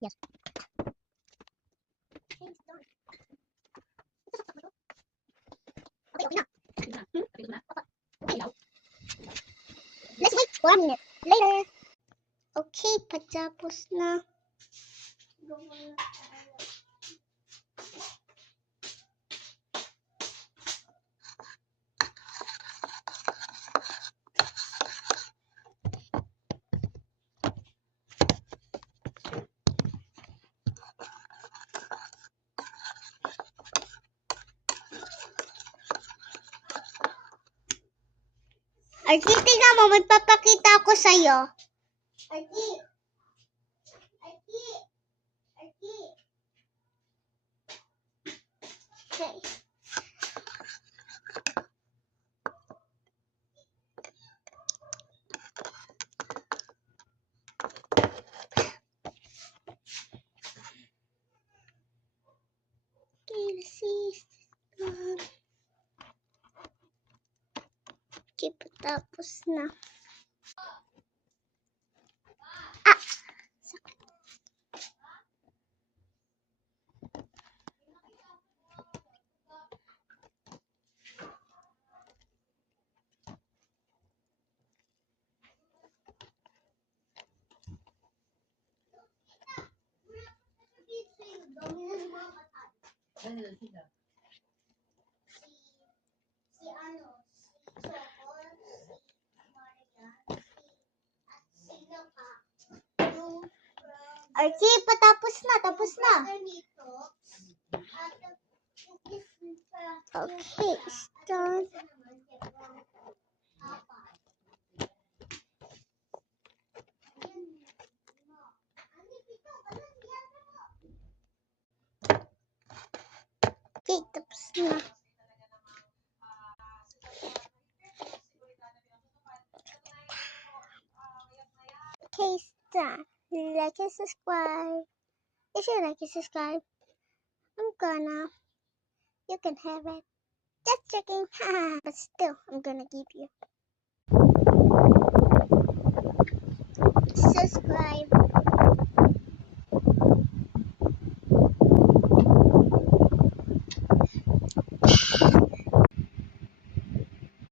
Yes. Let's wait for a minute. Later. Okay, patapos na. Archie, tingnan mo, magpapakita ako sa'yo. Archie. Okay. Okay, let's see. Okay, patapos na. Ah! Archie, patapos na, tapos na. Okay, start. Okay, tapos na. Okay, start. Like and subscribe. If you like and subscribe, you can have it. Just checking. But still, I'm gonna give you. Subscribe.